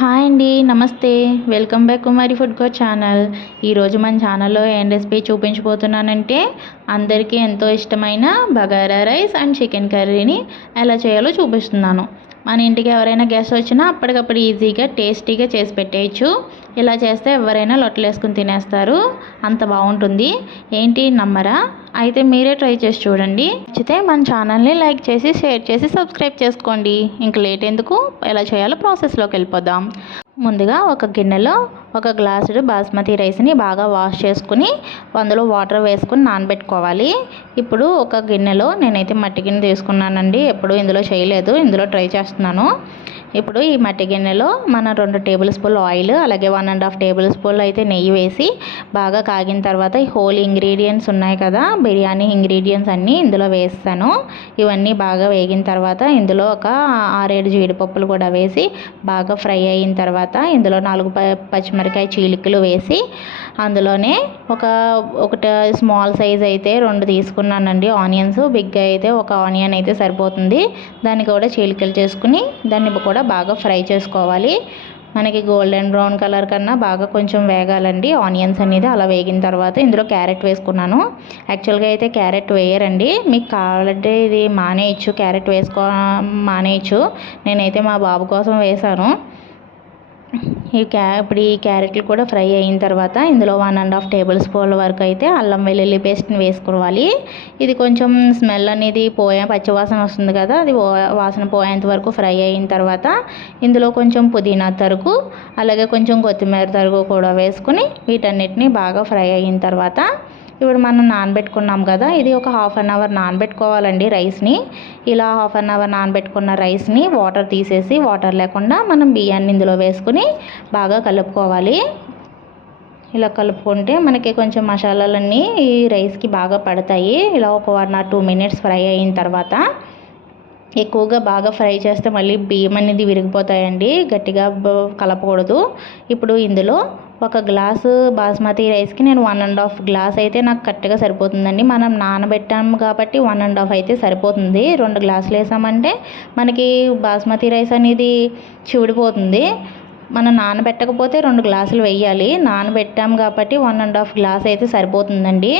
Hi అండి నమస్తే. Welcome back Kumari food co channel. ఈరోజు మన ఛానల్లో ఏం రెసిపీ చూపించబోతున్నానంటే అందరికీ ఎంతో ఇష్టమైన బగారా రైస్ అండ్ చికెన్ కర్రీని ఎలా చేయాలో చూపిస్తున్నాను. మన ఇంటికి ఎవరైనా గెస్ట్ వచ్చినా అప్పటికప్పుడు ఈజీగా టేస్టీగా చేసి పెట్టేయచ్చు. ఇలా చేస్తే ఎవరైనా లొట్టలు వేసుకుని తినేస్తారు. అంత బాగుంటుంది. ఏంటి నమ్మరా? అయితే మీరే ట్రై చేసి చూడండి. నచ్చితే మన ఛానల్ని లైక్ చేసి షేర్ చేసి సబ్స్క్రైబ్ చేసుకోండి. ఇంక లేట్ ఎందుకు? ఎలా చేయాలో ప్రాసెస్లోకి వెళ్ళిపోదాం. ముందుగా ఒక గిన్నెలో ఒక గ్లాసుడు బాస్మతి రైస్ని బాగా వాష్ చేసుకుని అందులో వాటర్ వేసుకుని నానబెట్టుకోవాలి. ఇప్పుడు ఒక గిన్నెలో నేనైతే మట్టి గిన్నె తీసుకున్నానండి. ఎప్పుడు ఇందులో చేయలేదు. ఇందులో ట్రై చేస్తున్నాను. ఇప్పుడు ఈ మట్టి గిన్నెలో మన రెండు టేబుల్ స్పూన్ ఆయిల్ అలాగే one and half tablespoon అయితే నెయ్యి వేసి బాగా కాగిన తర్వాత ఈ హోల్ ఇంగ్రీడియంట్స్ ఉన్నాయి కదా బిర్యానీ ఇంగ్రీడియంట్స్ అన్నీ ఇందులో వేస్తాను. ఇవన్నీ బాగా వేగిన తర్వాత ఇందులో ఒక ఆరేడు జీడిపప్పులు కూడా వేసి బాగా ఫ్రై అయిన తర్వాత ఇందులో నాలుగు పచ్చిమిరకాయ చీలికలు వేసి అందులోనే ఒక ఒకటి స్మాల్ సైజ్ అయితే రెండు తీసుకున్నానండి. ఆనియన్స్ బిగ్గా అయితే ఒక ఆనియన్ అయితే సరిపోతుంది. దాన్ని కూడా చీలికలు చేసుకుని దాన్ని కూడా బాగా ఫ్రై చేసుకోవాలి. మనకి గోల్డెన్ బ్రౌన్ కలర్ కన్నా బాగా కొంచెం వేగాలండి. ఆనియన్స్ అనేది అలా వేగిన తర్వాత ఇందులో క్యారెట్ వేసుకున్నాను. యాక్చువల్గా అయితే క్యారెట్ వేయరండి. మీకు కావాలంటే ఇది మానేయచ్చు. క్యారెట్ వేసుకో మానేయచ్చు. నేనైతే మా బాబు కోసం వేశాను. ఈ క్యా ఇప్పుడు ఈ క్యారెట్లు కూడా ఫ్రై అయిన తర్వాత ఇందులో వన్ అండ్ హాఫ్ టేబుల్ స్పూన్ల వరకు అయితే అల్లం వెల్లుల్లి పేస్ట్ని వేసుకోవాలి. ఇది కొంచెం స్మెల్ అనేది పోయే పచ్చివాసన వస్తుంది కదా అది వాసన పోయేంత వరకు ఫ్రై అయిన తర్వాత ఇందులో కొంచెం పుదీనా తరుగు అలాగే కొంచెం కొత్తిమీర తరుగు కూడా వేసుకుని వీటన్నిటిని బాగా ఫ్రై అయిన తర్వాత ఇప్పుడు మనం నానబెట్టుకున్నాం కదా ఇది ఒక హాఫ్ అన్ అవర్ నానబెట్టుకోవాలండి రైస్ని. ఇలా హాఫ్ అన్ అవర్ నానబెట్టుకున్న రైస్ని వాటర్ తీసేసి వాటర్ లేకుండా మనం బియ్యాన్ని ఇందులో వేసుకుని బాగా కలుపుకోవాలి. ఇలా కలుపుకుంటే మనకి కొంచెం మసాలాలన్నీ ఈ రైస్కి బాగా పడతాయి. ఇలా ఒక one or two minutes fry అయిన తర్వాత ఎక్కువగా బాగా ఫ్రై చేస్తే మళ్ళీ బియ్యం అనేది విరిగిపోతాయండి. గట్టిగా కలపకూడదు. ఇప్పుడు ఇందులో ఒక గ్లాసు బాస్మతి రైస్కి నేను వన్ అండ్ హాఫ్ గ్లాస్ అయితే నాకు కరెక్ట్గా సరిపోతుందండి. మనం నానబెట్టాము కాబట్టి వన్ అండ్ హాఫ్ అయితే సరిపోతుంది. రెండు గ్లాసులు వేసామంటే మనకి బాస్మతి రైస్ అనేది చివిడిపోతుంది. మనం నానబెట్టకపోతే రెండు గ్లాసులు వేయాలి. నానబెట్టాము కాబట్టి వన్ అండ్ హాఫ్ గ్లాస్ అయితే సరిపోతుందండి.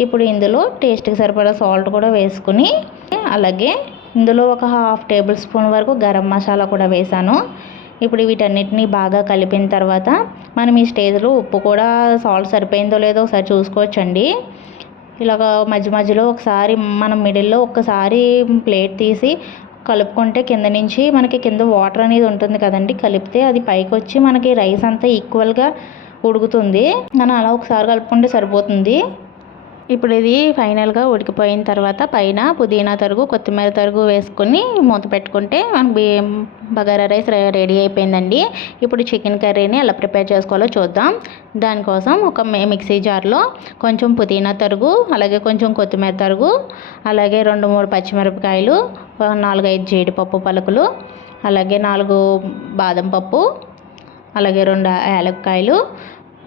ఇప్పుడు ఇందులో టేస్ట్కి సరిపడా సాల్ట్ కూడా వేసుకుని అలాగే ఇందులో ఒక హాఫ్ టేబుల్ స్పూన్ వరకు గరం మసాలా కూడా వేసాను. ఇప్పుడు వీటన్నిటిని బాగా కలిపిన తర్వాత మనం ఈ స్టేజ్లో ఉప్పు కూడా సాల్ట్ సరిపోయిందో లేదో ఒకసారి చూసుకోవచ్చండి. ఇలాగ మధ్య మధ్యలో ఒకసారి మనం మిడిల్లో ఒక్కసారి ప్లేట్ తీసి కలుపుకుంటే కింద నుంచి మనకి కింద వాటర్ అనేది ఉంటుంది కదండి కలిపితే అది పైకి వచ్చి మనకి రైస్ అంతా ఈక్వల్గా ఉడుకుతుంది. మనం అలా ఒకసారి కలుపుకుంటే సరిపోతుంది. ఇప్పుడు ఇది ఫైనల్గా ఉడికిపోయిన తర్వాత పైన పుదీనా తరుగు కొత్తిమీర తరుగు వేసుకొని మూత పెట్టుకుంటే మనకు బగారా రైస్ రెడీ అయిపోయిందండి. ఇప్పుడు చికెన్ కర్రీని ఎలా ప్రిపేర్ చేసుకోవాలో చూద్దాం. దానికోసం ఒక మిక్సీ జార్లో కొంచెం పుదీనా తరుగు అలాగే కొంచెం కొత్తిమీర తరుగు అలాగే రెండు మూడు పచ్చిమిరపకాయలు నాలుగైదు జీడిపప్పు పలుకులు అలాగే నాలుగు బాదం పప్పు అలాగే రెండు యాలక్కాయలు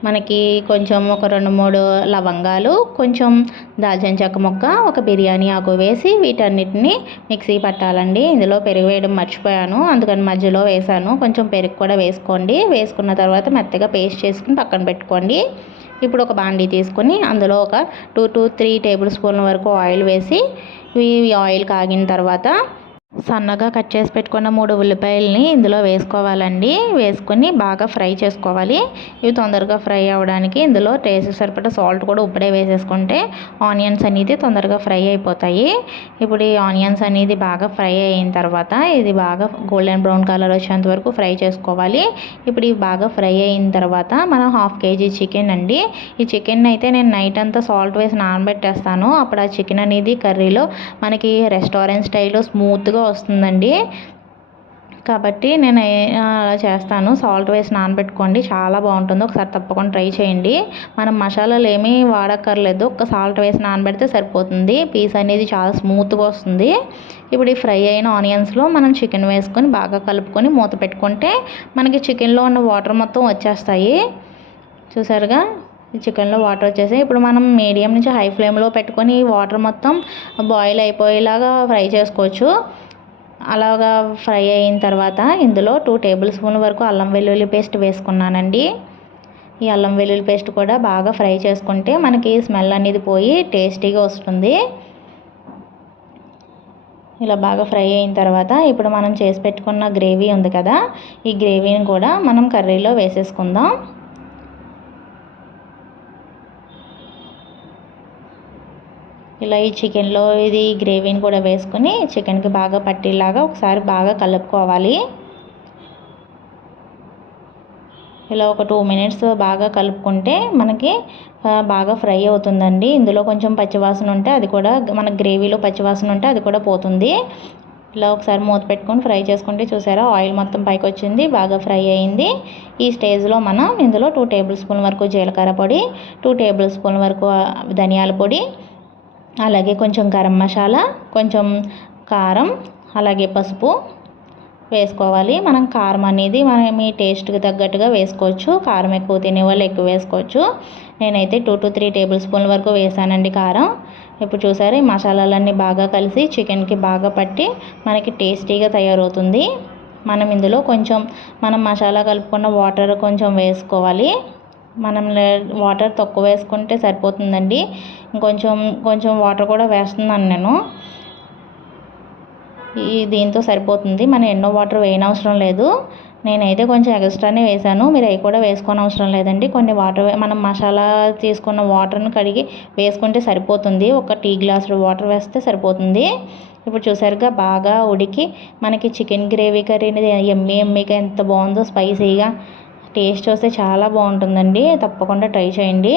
మనకి కొంచెం ఒక రెండు మూడు లవంగాలు కొంచెం దాల్చిన చెక్క ముక్క ఒక బిర్యానీ ఆకు వేసి వీటన్నిటిని మిక్సీ పట్టాలండి. ఇందులో పెరుగు వేయడం మర్చిపోయాను. అందుకని మధ్యలో వేసాను కొంచెం పెరుగు కూడా వేసుకోండి. వేసుకున్న తర్వాత మెత్తగా పేస్ట్ చేసుకుని పక్కన పెట్టుకోండి. ఇప్పుడు ఒక బాండీ తీసుకొని అందులో ఒక టూ టు త్రీ టేబుల్ స్పూన్ల వరకు ఆయిల్ వేసి ఈ ఆయిల్ కాగిన తర్వాత సన్నగా కట్ చేసి పెట్టుకున్న మూడు ఉల్లిపాయలని ఇందులో వేసుకోవాలండి. వేసుకొని బాగా ఫ్రై చేసుకోవాలి. ఇవి తొందరగా ఫ్రై అవ్వడానికి ఇందులో టేస్ట్ సరిపడా సాల్ట్ కూడా ఇప్పుడే వేసేసుకుంటే ఆనియన్స్ అనేది తొందరగా ఫ్రై అయిపోతాయి. ఇప్పుడు ఈ ఆనియన్స్ అనేది బాగా ఫ్రై అయిన తర్వాత ఇది బాగా గోల్డెన్ బ్రౌన్ కలర్ వచ్చేంత వరకు ఫ్రై చేసుకోవాలి. ఇప్పుడు ఇవి బాగా ఫ్రై అయిన తర్వాత మనం హాఫ్ కేజీ చికెన్ అండి. ఈ చికెన్ అయితే నేను నైట్ అంతా సాల్ట్ వేసి నానబెట్టేస్తాను. అప్పుడు ఆ చికెన్ అనేది కర్రీలో మనకి రెస్టారెంట్ స్టైల్లో స్మూత్గా వస్తుందండి. కాబట్టి నేను అలా చేస్తాను. సాల్ట్ వేసి నానబెట్టుకోండి. చాలా బాగుంటుంది. ఒకసారి తప్పకుండా ట్రై చేయండి. మనం మసాలాలు ఏమీ వాడక్కర్లేదు. ఒక సాల్ట్ వేసి నానబెడితే సరిపోతుంది. పీస్ అనేది చాలా స్మూత్గా వస్తుంది. ఇప్పుడు ఈ ఫ్రై అయిన ఆనియన్స్లో మనం చికెన్ వేసుకొని బాగా కలుపుకొని మూత పెట్టుకుంటే మనకి చికెన్లో ఉన్న వాటర్ మొత్తం వచ్చేస్తాయి. చూసారుగా? చికెన్లో వాటర్ వచ్చేసి ఇప్పుడు మనం మీడియం నుంచి హై ఫ్లేమ్లో పెట్టుకొని వాటర్ మొత్తం బాయిల్ అయిపోయేలాగా ఫ్రై చేసుకోవచ్చు. అలాగా ఫ్రై అయిన తర్వాత ఇందులో టూ టేబుల్ స్పూన్ వరకు అల్లం వెల్లుల్లి పేస్ట్ వేసుకున్నానండి. ఈ అల్లం వెల్లుల్లి పేస్ట్ కూడా బాగా ఫ్రై చేసుకుంటే మనకి స్మెల్ అనేది పోయి టేస్టీగా వస్తుంది. ఇలా బాగా ఫ్రై అయిన తర్వాత ఇప్పుడు మనం చేసి పెట్టుకున్న గ్రేవీ ఉంది కదా ఈ గ్రేవీని కూడా మనం కర్రీలో వేసేసుకుందాం. ఇలా ఈ చికెన్లో ఇది గ్రేవీని కూడా వేసుకొని చికెన్కి బాగా పట్టేలాగా ఒకసారి బాగా కలుపుకోవాలి. ఇలా ఒక టూ మినిట్స్ బాగా కలుపుకుంటే మనకి బాగా ఫ్రై అవుతుందండి. ఇందులో కొంచెం పచ్చివాసన ఉంటే అది కూడా మన గ్రేవీలో పచ్చివాసన ఉంటే అది కూడా పోతుంది. ఇలా ఒకసారి మూత పెట్టుకొని ఫ్రై చేసుకుంటే చూసారా ఆయిల్ మొత్తం పైకి వచ్చింది బాగా ఫ్రై అయింది. ఈ స్టేజ్లో మనం ఇందులో టూ టేబుల్ స్పూన్ వరకు జీలకర్ర పొడి టూ టేబుల్ స్పూన్ వరకు ధనియాల పొడి అలాగే కొంచెం గరం మసాలా కొంచెం కారం అలాగే పసుపు వేసుకోవాలి. మనం కారం అనేది మనం మీ టేస్ట్కి తగ్గట్టుగా వేసుకోవచ్చు. కారం ఎక్కువ తినే వాళ్ళు ఎక్కువ వేసుకోవచ్చు. నేనైతే టూ టు త్రీ టేబుల్ స్పూన్ల వరకు వేసానండి కారం. ఇప్పుడు చూసారు ఈ మసాలాలన్నీ బాగా కలిసి చికెన్కి బాగా పట్టి మనకి టేస్టీగా తయారవుతుంది. మనం ఇందులో కొంచెం మనం మసాలా కలుపుకున్న వాటర్ కొంచెం వేసుకోవాలి. మనం వాటర్ తక్కువ వేసుకుంటే సరిపోతుందండి ఇంకొంచెం కొంచెం వాటర్ కూడా వేస్తున్నాను నేను ఈ దీంతో సరిపోతుంది మనం ఎన్నో వాటర్ వేయనవసరం లేదు నేనైతే కొంచెం ఎక్స్ట్రానే వేసాను మీరు అవి కూడా వేసుకోని అవసరం లేదండి కొన్ని వాటర్ మనం మసాలా తీసుకున్న వాటర్ని కడిగి వేసుకుంటే సరిపోతుంది ఒక టీ గ్లాసులు వాటర్ వేస్తే సరిపోతుంది ఇప్పుడు చూసారుగా బాగా ఉడికి మనకి చికెన్ గ్రేవీ కర్రీ అనేది ఎమ్మి ఎమ్మిగా ఎంత బాగుందో స్పైసీగా టేస్ట్ వస్తే చాలా బాగుంటుందండి. తప్పకుండా ట్రై చేయండి.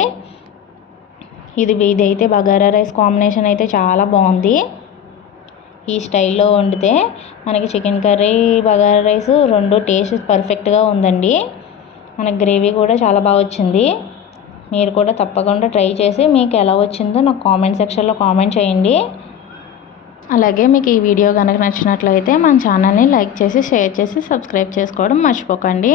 ఇది ఇది అయితే బగారా రైస్ కాంబినేషన్ అయితే చాలా బాగుంది. ఈ స్టైల్లో వండితే మనకి చికెన్ కర్రీ బగారా రైస్ రెండు టేస్ట్ పర్ఫెక్ట్గా ఉందండి. మనకి గ్రేవీ కూడా చాలా బాగా వచ్చింది. మీరు కూడా తప్పకుండా ట్రై చేసి మీకు ఎలా వచ్చిందో నాకు కామెంట్ సెక్షన్లో కామెంట్ చేయండి. అలాగే మీకు ఈ వీడియో కనుక నచ్చినట్లయితే మన ఛానల్ని లైక్ చేసి షేర్ చేసి సబ్స్క్రైబ్ చేసుకోవడం మర్చిపోకండి.